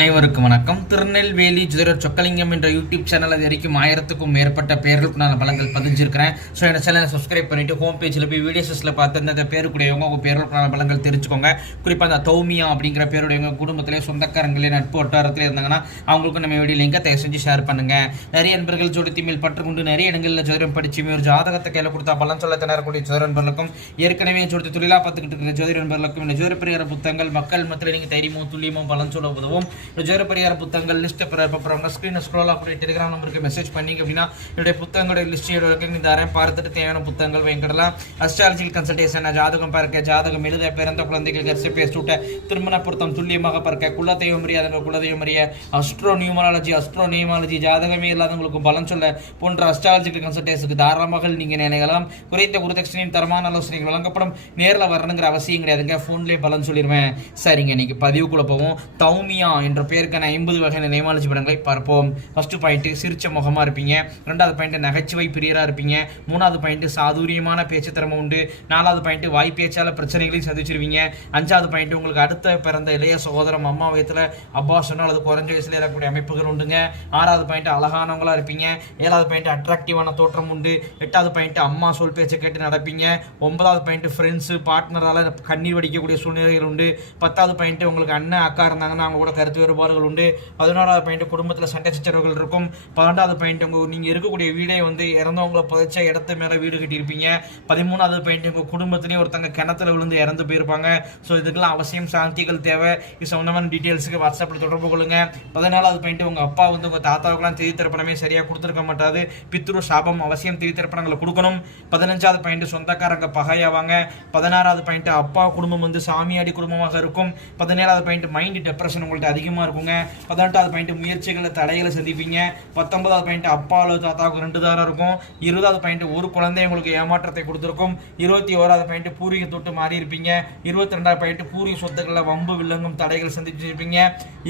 அனைவருக்கும் வணக்கம். திருநெல்வேலி ஜோதிட சொக்கலிங்கம் என்ற யூடியூப் சேனல் அது வரைக்கும் ஆயிரத்துக்கும் மேற்பட்ட பேர்களுக்கு நான் பலங்கள் பதிஞ்சிருக்கிறேன். ஸோ இந்த சேனலை சப்ஸ்கிரைப் பண்ணிட்டு ஹோம் பேஜில் போய் வீடியோஸில் பார்த்து அந்த பேருக்குடையவங்க உங்கள் பேர்களுக்கான பலங்கள் தெரிஞ்சுக்கோங்க. குறிப்பாக அந்த தௌமியா அப்படிங்கிற பேருடையவங்க குடும்பத்திலே சொந்தக்காரங்களே நட்பு வட்டாரத்தில் இருந்தாங்கன்னா அவங்களுக்கும் நம்ம வீடியோ லிங்கை தயவு செஞ்சு ஷேர் பண்ணுங்கள் நிறைய நண்பர்கள் ஜோடி மேல் பற்றுக்கொண்டு நிறைய இடங்களில் ஜோதிடம் படிச்சு ஒரு ஜாதகத்தை கையில் கொடுத்தா பலன் சொல்ல திணறக்கூடிய ஜோதிட நண்பர்களுக்கும் ஏற்கனவே ஜோடி தொழிலாக பார்த்துக்கிட்டு இருக்கிற ஜோதிட நண்பர்களுக்கும் இந்த ஜோதி புத்தகங்கள் மக்கள் மத்தியில் நீங்கள் தைரியமும் துல்லியமும் பலன் சொல்ல உதவும். ஜோர பரிகார புத்தகங்கள் லிஸ்ட் அப்புறம் ஸ்க்ரீன் ஸ்க்ரோல் அப்படி டெலிகிராம் நம்பருக்கு மெசேஜ் பண்ணீங்க அப்படின்னா என்னுடைய புத்தகங்களுடைய லிஸ்ட் இந்த தரேன் பார்த்துட்டு தேவையான புத்தகங்கள் வாங்கிடலாம் அஸ்ட்ராலஜிக்கல் கன்சல்டேஷன் ஜாதகம் பார்க்க ஜாதகம் எழுத பிறந்த குழந்தைகள் கர்சப்பே சூட்ட திருமண பொருத்தம் துல்லியமாக பார்க்க குலதெய்வம் அறியாதவங்க குலதெய்வம் அறிய அஸ்ட்ரோ நியூமாலஜி அஸ்ட்ரோ நியூமாலஜி ஜாதகமே இல்லாதவங்களுக்கு பலன் சொல்ல போன்ற அஸ்ட்ராலஜிக்கல் கன்சல்டேஷனுக்கு தாராளமாக நீங்கள் நினைக்கலாம். குறைந்த குருதட்சணையும் தரமான ஆலோசனைகள் வழங்கப்படும். நேரில் வரணுங்கிற அவசியம் கிடையாதுங்க. ஃபோன்லேயே பலன் சொல்லிடுவேன் சரிங்க இன்னைக்கு பதிவு போவோம். தௌமியா என்ற என்ற பெயருக்கான ஐம்பது வகையான நேமாலஜி படங்களை பார்ப்போம். ஃபஸ்ட்டு பாயிண்ட்டு சிரிச்ச முகமாக இருப்பீங்க. ரெண்டாவது பாயிண்ட்டு நகைச்சுவை பிரியராக இருப்பீங்க. மூணாவது பாயிண்ட்டு சாதுரியமான பேச்சு திறமை உண்டு. நாலாவது பாயிண்ட் வாய் பேச்சால் பிரச்சனைகளையும் சந்திச்சிருவீங்க. அஞ்சாவது பாயிண்ட் உங்களுக்கு அடுத்த பிறந்த இளைய சகோதரம் அம்மா வயத்தில் அப்பா சொன்னால் அது குறைஞ்ச வயசில் இருக்கக்கூடிய அமைப்புகள் உண்டுங்க. ஆறாவது பாயிண்ட் அழகானவங்களா இருப்பீங்க. ஏழாவது பாயிண்ட் அட்ராக்டிவான தோற்றம் உண்டு. எட்டாவது பாயிண்ட் அம்மா சொல் பேச்சை கேட்டு நடப்பீங்க. ஒன்பதாவது பாயிண்ட் ஃப்ரெண்ட்ஸு பார்ட்னரால் கண்ணீர் வடிக்கக்கூடிய சூழ்நிலைகள் உண்டு. பத்தாவது பாயிண்ட் உங்களுக்கு அண்ணன் அக்கா இருந்தாங்கன்னா அவங்க கூட கருத்து வேறுபாடுகள் உண்டு. பதினாறாவது பாயிண்ட் குடும்பத்தில் சண்டை சச்சரவுகள் இருக்கும். பன்னெண்டாவது பாயிண்ட் உங்கள் நீங்கள் இருக்கக்கூடிய வீடே வந்து இறந்தவங்கள புதைச்ச இடத்து மேலே வீடு கட்டியிருப்பீங்க. பதிமூணாவது பாயிண்ட் உங்கள் குடும்பத்திலேயே ஒருத்தங்க கிணத்துல விழுந்து இறந்து போயிருப்பாங்க. ஸோ இதுக்கெல்லாம் அவசியம் சாந்திகள் தேவை. இது சம்மந்தமான டீட்டெயில்ஸுக்கு வாட்ஸ்அப்பில் தொடர்பு கொள்ளுங்க. பதினாலாவது பாயிண்ட் உங்கள் அப்பா வந்து உங்கள் தாத்தாவுக்குலாம் திதி சரியாக கொடுத்துருக்க மாட்டாது பித்ரு சாபம் அவசியம் திதி கொடுக்கணும். பதினஞ்சாவது பாயிண்ட் சொந்தக்காரங்க பகையாவாங்க பதினாறாவது பாயிண்ட் அப்பா குடும்பம் வந்து சாமியாடி குடும்பமாக இருக்கும். பதினேழாவது பாயிண்ட் மைண்ட் டெப்ரெஷன் உங்கள்கிட்ட அதிகமாக இருக்குங்க. பதினெட்டாவது பாயிண்ட் முயற்சிகளை தடைகளை சந்திப்பீங்க. பத்தொன்பதாவது பாயிண்ட் அப்பா அல்லது தாத்தாவுக்கு ரெண்டு தாரம் இருக்கும். இருபதாவது பாயிண்ட் ஒரு குழந்தை உங்களுக்கு ஏமாற்றத்தை கொடுத்துருக்கும். இருபத்தி ஓராவது பாயிண்ட் பூர்வீக தொட்டு மாறி இருப்பீங்க. இருபத்தி ரெண்டாவது பாயிண்ட் பூர்வீக சொத்துக்களில் வம்பு வில்லங்கும் தடைகள் சந்திச்சிருப்பீங்க.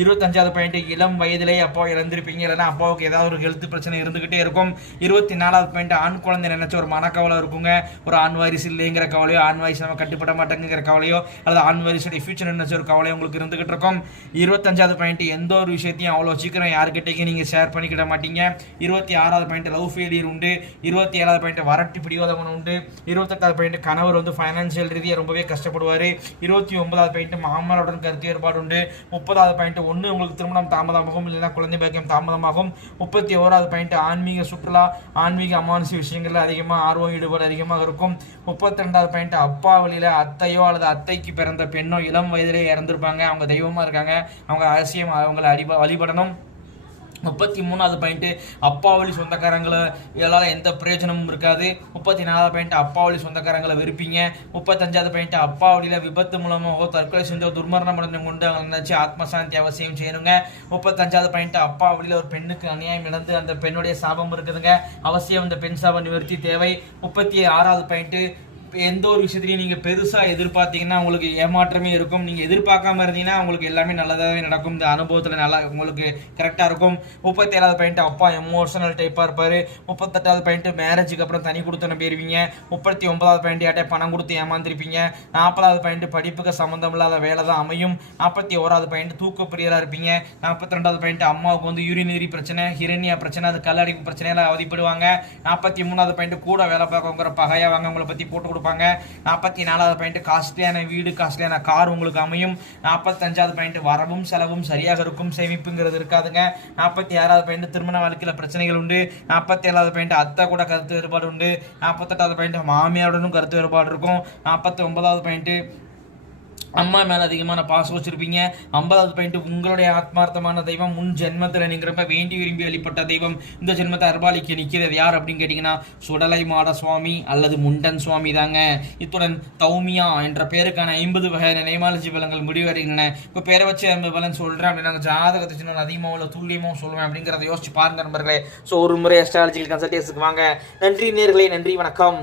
இருபத்தஞ்சாவது பாயிண்ட் இளம் வயதிலே அப்பா இறந்திருப்பீங்க. இல்லைன்னா அப்பாவுக்கு ஏதாவது ஒரு ஹெல்த் பிரச்சனை இருந்துகிட்டே இருக்கும். இருபத்தி நாலாவது பாயிண்ட் ஆண் குழந்தை நினைச்ச ஒரு மனக்கவலை இருக்குங்க. ஒரு ஆண் வாரிசு இல்லைங்கிற கவலையோ ஆண் வாரிசு நம்ம கட்டுப்பட மாட்டேங்கிற கவலையோ அல்லது ஆண் வாரிசுடைய ஃபியூச்சர் நினைச்ச ஒரு கவலையோ உங்களுக்கு இருந்துகிட்டு இருக்கும். இருபத்தஞ்சாவது பாயிண்ட் எந்த ஒரு விஷயத்தையும் அவ்வளோ சீக்கிரம் யாருக்கிட்டையும் நீங்கள் ஷேர் பண்ணிக்கிட மாட்டீங்க. இருபத்தி ஆறாவது பாயிண்ட் லவ் ஃபெயிலியர் உண்டு. இருபத்தி ஏழாவது பாயிண்ட் வரட்டு பிடிவாதவன் உண்டு. இருபத்தெட்டாவது பாயிண்ட் கணவர் வந்து ஃபைனான்சியல் ரீதியாக ரொம்பவே கஷ்டப்படுவார். இருபத்தி ஒன்பதாவது பாயிண்ட் மாமனாருடன் கருத்து ஏற்பாடு உண்டு. முப்பதாவது பாயிண்ட் ஒன்று உங்களுக்கு திருமணம் தாமதமாகும் இல்லைன்னா குழந்தை பாக்கியம் தாமதமாகும். முப்பத்தி ஓராவது பாயிண்ட் ஆன்மீக சுற்றுலா ஆன்மீக அமானுஷ விஷயங்களில் அதிகமாக ஆர்வம் ஈடுபாடு அதிகமாக இருக்கும். முப்பத்தி ரெண்டாவது பாயிண்ட் அப்பா வழியில் அத்தையோ அல்லது அத்தைக்கு பிறந்த பெண்ணோ இளம் வயதிலே இறந்துருப்பாங்க. அவங்க தெய்வமாக இருக்காங்க. அவங்க அவசியம் அவங்களை அடிப வழிபடணும் முப்பத்தி மூணாவது பாயிண்ட்டு அப்பாவளி சொந்தக்காரங்களை இதெல்லாம் எந்த பிரயோஜனமும் இருக்காது. முப்பத்தி நாலாவது பாயிண்ட் அப்பாவளி சொந்தக்காரங்களை வெறுப்பீங்க. முப்பத்தஞ்சாவது பாயிண்ட் அப்பாவளியில் விபத்து மூலமாக தற்கொலை செஞ்சோ துர்மரணம் அடைஞ்சு கொண்டு அவங்க நினச்சி ஆத்மசாந்தி அவசியம் செய்யணுங்க. முப்பத்தஞ்சாவது பாயிண்ட் அப்பாவளியில் ஒரு பெண்ணுக்கு அநியாயம் இழந்து அந்த பெண்ணுடைய சாபம் இருக்குதுங்க. அவசியம் அந்த பெண் சாபம் நிவர்த்தி தேவை. முப்பத்தி ஆறாவது பாயிண்ட்டு எந்த ஒரு விஷயத்துலையும் நீங்கள் பெருசாக எதிர்பார்த்தீங்கன்னா உங்களுக்கு ஏமாற்றமே இருக்கும். நீங்கள் எதிர்பார்க்காம இருந்தீங்கன்னா உங்களுக்கு எல்லாமே நல்லதாகவே நடக்கும். இந்த அனுபவத்தில் நல்லா உங்களுக்கு கரெக்டாக இருக்கும். முப்பத்தேழாவது பாயிண்ட் அப்பா எமோஷனல் டைப்பாக இருப்பார். முப்பத்தெட்டாவது பாயிண்ட் மேரேஜுக்கு அப்புறம் தனி கொடுத்தன போயிருவீங்க முப்பத்தி ஒன்பதாவது பாயிண்ட் யார்ட்டே பணம் கொடுத்து ஏமாந்துருப்பீங்க. நாற்பதாவது பாயிண்ட் படிப்புக்கு சம்மந்தம் இல்லாத வேலை தான் அமையும். நாற்பத்தி ஓராவது பாயிண்ட் தூக்கப்பிரியராக இருப்பீங்க. நாற்பத்தி ரெண்டாவது பாயிண்ட் அம்மாவுக்கு வந்து யூரினரி பிரச்சனை ஹிரண்யா பிரச்சனை அது கல்லடிப்பு பிரச்சனையெல்லாம் அவதிப்படுவாங்க. நாற்பத்தி மூணாவது பாயிண்ட் கூட வேலை பார்க்கவங்கிற பகையாக வாங்க. உங்களை பற்றி போட்டு கொடுப்பாங்க. நாற்பத்தி நாலாவது பாயிண்ட் காஸ்ட்லியான வீடு காஸ்ட்லியான கார் உங்களுக்கு அமையும். நாற்பத்தஞ்சாவது பாயிண்ட் வரவும் செலவும் சரியாக இருக்கும். சேமிப்புங்கிறது இருக்காதுங்க. நாற்பத்தி ஆறாவது பாயிண்ட் திருமண வாழ்க்கையில் பிரச்சனைகள் உண்டு. நாற்பத்தி ஏழாவது பாயிண்ட் அத்தை கூட கருத்து வேறுபாடு உண்டு. நாற்பத்தெட்டாவது பாயிண்ட் மாமியாருடனும் கருத்து வேறுபாடு இருக்கும். நாற்பத்தி ஒன்பதாவது பாயிண்ட்டு அம்மா மேலே அதிகமான பாசம் வச்சுருப்பீங்க. ஐம்பதாவது பாயிண்ட் உங்களுடைய ஆத்மார்த்தமான தெய்வம் முன் ஜென்மத்தில் நீங்கள் ரொம்ப வேண்டி விரும்பி வழிபட்ட தெய்வம் இந்த ஜென்மத்தை அர்பாலிக்க நிற்கிறது யார் அப்படின்னு கேட்டிங்கன்னா சுடலை மாட சுவாமி அல்லது முண்டன் சுவாமி தாங்க. இத்துடன் தௌமியா என்ற பேருக்கான ஐம்பது வகையான நேமாலஜி பலங்கள் முடிவடைகின்றன. இப்போ பேரை வச்சு ஐம்பது பலன் சொல்கிறேன் அப்படின்னா ஜாதகத்தை சின்ன அதிகமாக உள்ள துல்லியமாக சொல்லுவேன் அப்படிங்கிறத யோசிச்சு பாருங்க நண்பர்களே. ஸோ ஒரு முறை அஸ்ட்ராலஜிக்கல் கன்சல்டேஷனுக்கு வாங்க. நன்றி நேர்களே நன்றி வணக்கம்.